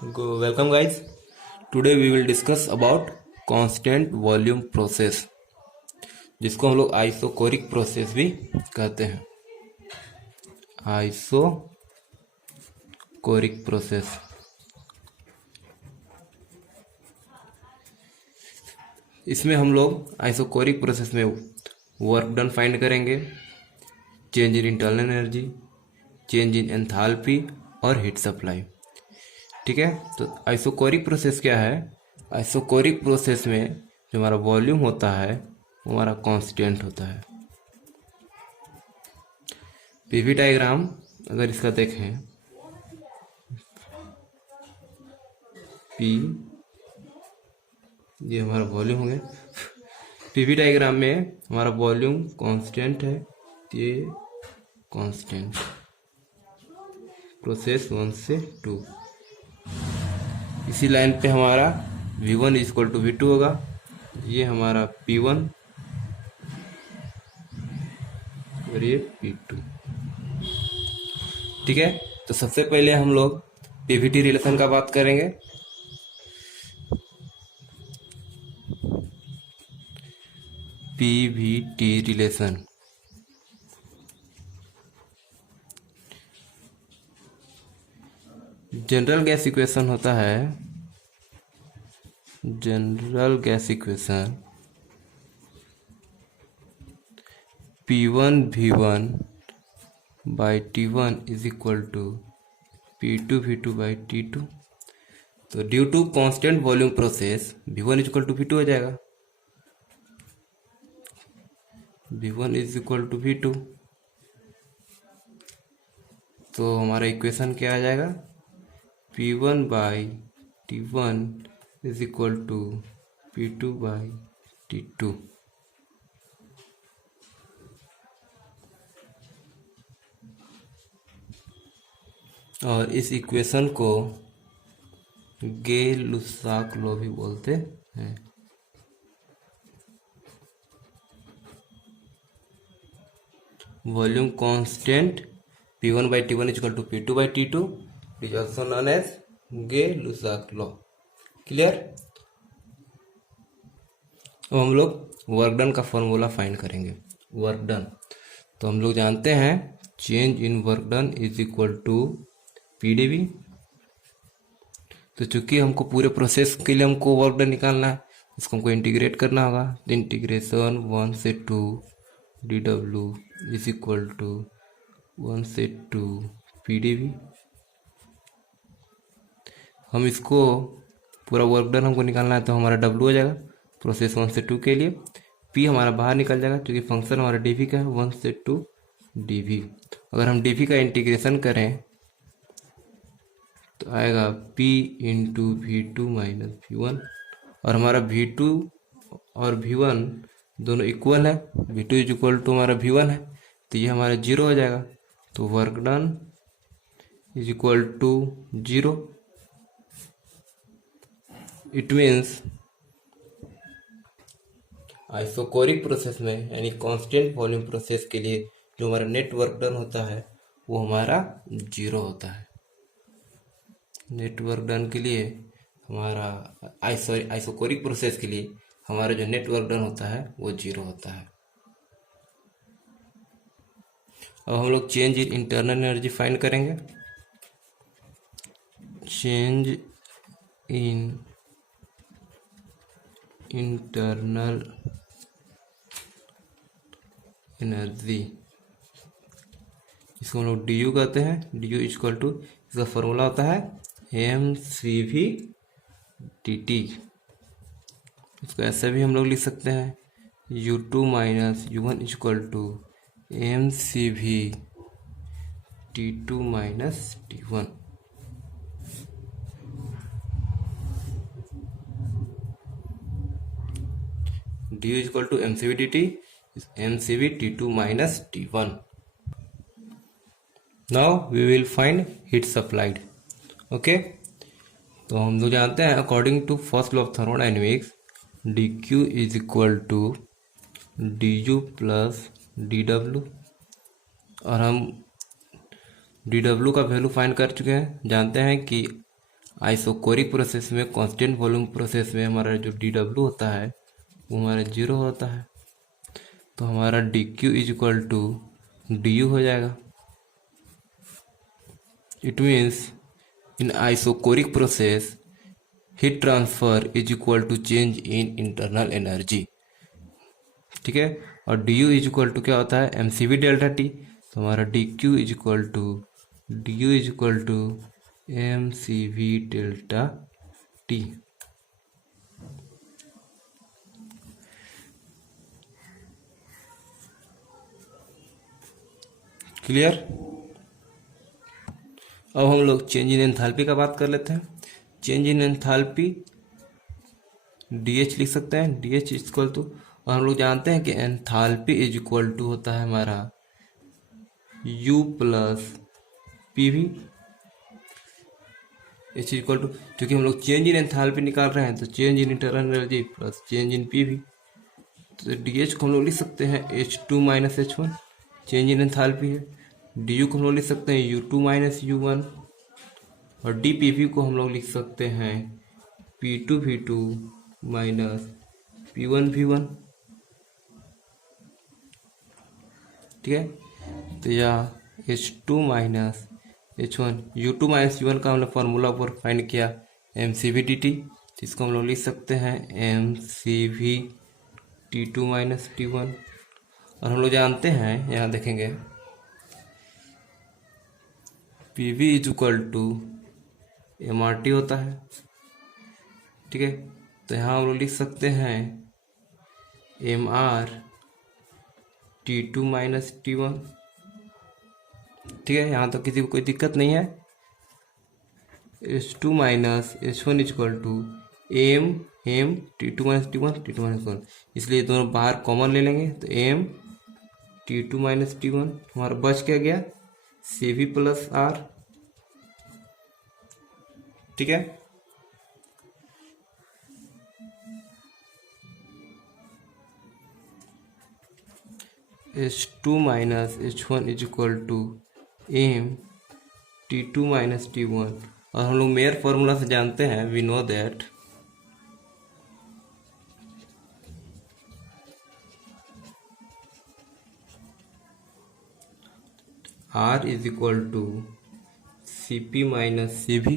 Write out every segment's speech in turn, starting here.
Welcome guys. Today we will discuss about constant volume process, जिसको हम लोग isochoric process भी कहते हैं। आइसोकोरिक प्रोसेस इसमें हम लोग आइसोकोरिक प्रोसेस में वर्क डन फाइंड करेंगे, change in internal energy, change in enthalpy और हीट सप्लाई। ठीक है, तो आइसोकोरिक प्रोसेस क्या है? आइसोकोरिक प्रोसेस में जो हमारा वॉल्यूम होता है वो हमारा कांस्टेंट होता है। पीवी डायग्राम अगर इसका देखें, पी ये हमारा वॉल्यूम हो गया। पीवी डायग्राम में हमारा वॉल्यूम कांस्टेंट है, ये कांस्टेंट प्रोसेस 1 से 2। इसी लाइन पे हमारा V1 इक्वल टू V2 होगा, ये हमारा P1 और ये P2। ठीक है, तो सबसे पहले हम लोग पीवीटी रिलेशन का बात करेंगे। PVT relation general gas equation होता है, general gas equation P1 V1 by T1 is equal to P2 V2 by T2। तो due to constant volume process V1 is equal to V2 हो जाएगा, V1 is equal to V2। तो हमारा equation क्या आ जाएगा? P1 by T1 is equal to P2 by T2। और इस इक्वेशन को गे-लुसाक लॉ भी बोलते हैं। Volume constant P1 by T1 is equal to P2 by T2 is also known as Gay Lussac law. Clear? अब हम लोग वर्क डन का फॉर्मूला फाइंड करेंगे। वर्क डन तो हम लोग जानते हैं, change in work done is equal to PdV। तो चूंकि हमको पूरे प्रोसेस के लिए हमको वर्क डन निकालना है, इसको हमको इंटीग्रेट करना होगा। तो इंटीग्रेशन 1 से 2 dW इज इक्वल टू 1 से 2 PdV। हम इसको पूरा वर्क डन हमको निकालना है, तो हमारा W हो जाएगा प्रोसेस 1 से 2 के लिए। P हमारा बाहर निकल जाएगा क्योंकि फंक्शन हमारा dV का है, 1 से 2 dV। अगर हम dV का इंटीग्रेशन करें तो आएगा P into V2 minus V1। और हमारा V2 और V1 दोनों इक्वल है, V2 इज इक्वल टू हमारा V1 है, तो ये हमारा 0 हो जाएगा। तो work done is equal to 0। It means isochoric process में यानी कांस्टेंट वॉल्यूम प्रोसेस के लिए जो हमारा नेट वर्क डन होता है वो हमारा 0 होता है। नेट वर्क डन के लिए हमारा आइसोकोरिक प्रोसेस के लिए हमारा जो नेट वर्क डन होता है वो 0 होता है। अब हम लोग change in internal energy find करेंगे। चेंज इन इंटरनल एनर्जी इसको हम लोग DU कहते हैं। DU इक्वल टू, इसका फॉर्मूला होता है mCV dt। इसको ऐसे भी हम लोग लिख सकते हैं, U2 minus U1 equal to mCV T2 minus T1। DU equal to mCV dt, mCV T2 minus T1। Now we will find heat supplied। Okay, तो हम लोग जानते हैं according to first law of thermodynamics dq is equal to du plus dw। और हम dw का value find कर चुके हैं, जानते हैं कि आइसोकोरिक प्रोसेस में, कांस्टेंट वॉल्यूम प्रोसेस में हमारा जो डी डब्ल्यू होता है वो हमारा जीरो होता है, तो हमारा D Q is equal to D U हो जाएगा। It means in isochoric process heat transfer is equal to change in internal energy, ठीक है। और D U is equal to क्या होता है, M C V delta T, तो हमारा D Q is equal to D U is equal to M C V delta T. Clear. अब हम लोग चेंज इन एंथैल्पी का बात कर लेते हैं। Change in enthalpy D H लिख सकते हैं, D H is equal to, और हम लोग जानते हैं कि एंथैल्पी इज इक्वल टू होता है हमारा U plus P V. H equal to, क्योंकि हम लोग चेंज इन एंथैल्पी निकाल रहे हैं तो change in internal energy plus change in P V, तो डी एच को हम लोग लिख सकते हैं H2 minus H1, change in enthalpy है। डी यू को हम लोग लिख सकते हैं U2 माइनस U1, और डी पी वी को हम लोग लिख सकते हैं P2 V2 minus P1 V1, ठीक है। तो यह H2 minus H1, U2 minus U1 का हमने फॉर्मूला पर फाइंड किया M C V D T, जिसको हम लोग लिख सकते हैं M C we T2 minus T1। और हम लोग जानते हैं, यहाँ देखेंगे P V is equal to M R T होता है, ठीक है। तो यहाँ हम लोग लिख सकते हैं M R T2 minus T1, ठीक है। यहाँ तो किसी को कोई दिक्कत नहीं है। H2 minus H1 is equal to M T2 minus T1 T2 minus T1, इसलिए दोनों बाहर कॉमन ले लेंगे, तो एम T2 माइनस T1 हमारा बच क्या गया CV प्लस R, ठीक है। H2 minus H1 is equal to M T2 minus T1, और हम लोग मेयर फॉर्मूला से जानते हैं, we know that R is equal to CP minus CV।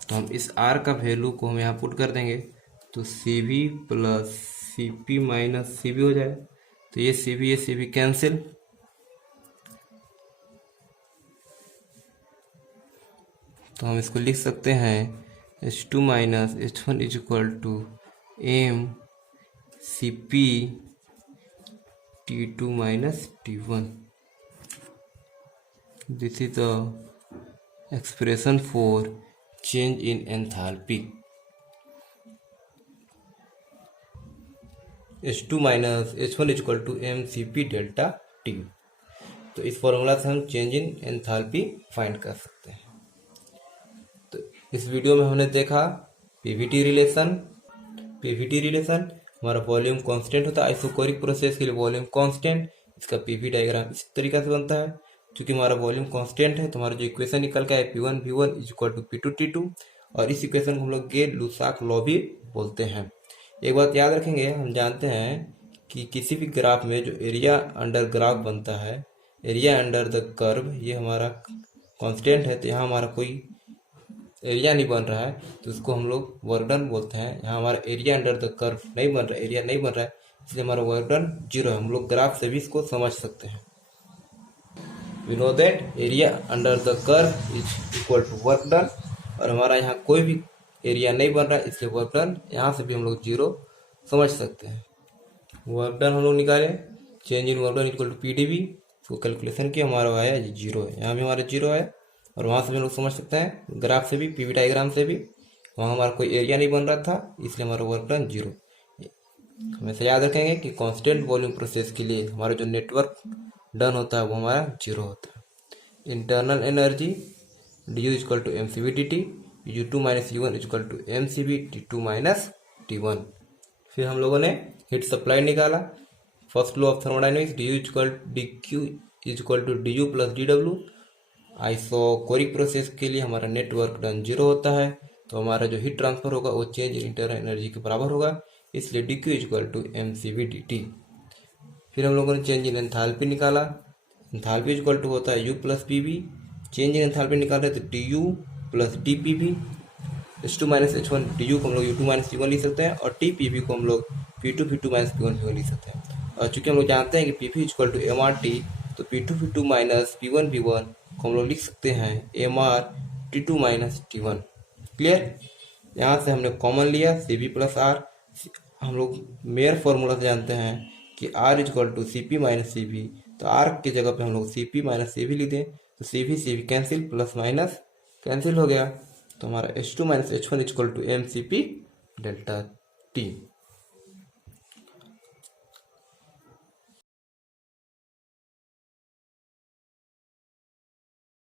तो हम इस R का वैल्यू को हम यहाँ पुट कर देंगे, तो CV plus CP minus CV हो जाए, तो ये CV कैंसिल, तो हम इसको लिख सकते हैं H2 minus H1 is equal to M CP T2 minus T1। This is the expression for change in enthalpy. H2 minus H1 is equal to M CP delta T। तो इस formula से हम चेंज इन एंथैल्पी फाइंड कर सकते हैं। तो इस video में हमने देखा पीवीटी रिलेशन, हमारा वॉल्यूम कांस्टेंट होता है आइसोकोरिक प्रोसेस के लिए, वॉल्यूम कांस्टेंट, इसका पीवी डायग्राम इस तरीके से बनता है। क्योंकि हमारा वॉल्यूम कांस्टेंट है तो हमारा जो इक्वेशन निकल का है P1 V1 is equal to P2 T2, और इस इक्वेशन को हम लोग गे-लुसाक लॉ भी बोलते हैं। एक बात याद रखेंगे, हम जानते हैं कि किसी भी ग्राफ में जो एरिया अंडर ग्राफ बनता है, एरिया अंडर द कर्व, ये हमारा कांस्टेंट है, तो यहाँ हमारा कोई एरिया नहीं बन रहा है तो उसको हम लोग वर्क डन बोलते हैं। यहाँ हमारा एरिया अंडर द कर्व नहीं बन रहा है, एरिया नहीं बन रहा है, इसलिए हमारा वर्क डन जीरो है। हम लोग ग्राफ से भी इसको समझ सकते हैं। We know that area under the curve is equal to work done, और हमारा यहाँ कोई भी एरिया नहीं बन रहा है, इसलिए वर्क डन यहाँ से भी हम लोग जीरो समझ सकते हैं। वर्क डन हम लोग निकाले, change in work done equal to PdV, इसको कैलकुलेशन किया, हमारा आया जीरो है, यहाँ भी हमारा जीरो है, और वहाँ से भी हम लोग समझ सकते हैं ग्राफ से भी, पीवी डायग्राम से भी, वहाँ हमारा कोई एरिया नहीं बन रहा था, इसलिए हमारा वर्क डन जीरो। हमेशा याद रखेंगे कि कांस्टेंट वॉल्यूम प्रोसेस के लिए हमारा जो नेटवर्क डन होता है वो हमारा जीरो होता है। Internal energy D U equal to MCV dt, U2 minus U1 equal to MCV T2 minus T1। फिर हम लोगों ने हीट सप्लाई निकाला, first law of thermodynamics, D Q equal to D U plus D W, isochoric process के लिए हमारा net work done 0 होता है, तो हमारा जो हीट ट्रांसफर होगा वो चेंज इन इंटरनल एनर्जी के बराबर होगा, इसलिए D Q equal to M C V D T. फिर हम लोगों ने चेंज इन एंथैल्पी निकाला, एंथैल्पी इक्वल टू होता है U plus P V. Change in enthalpy निकाल रहे तो D U plus D P V, H2 minus H1, D U को हम लोग U2 माइनस U1 लिख सकते हैं, और टी पी वी को हम लोग P2 V2 minus P1 V1 लिख सकते हैं। और चूंकि हम लोग जानते हैं कि P V equal to M R T, तो P2 V2 minus P1 V1 को हम लोग लिख सकते हैं M R T2 minus T1। Clear? यहाँ से हमने कॉमन लिया सी बी प्लस आर। हम लोग मेयर फॉर्मूला से जानते हैं कि R equal to C P minus C B, तो आर की जगह पे हम लोग C P minus C B लिख दें, तो C B cancel, plus minus cancel हो गया, तो हमारा H2 minus H1 equal to M C P delta T.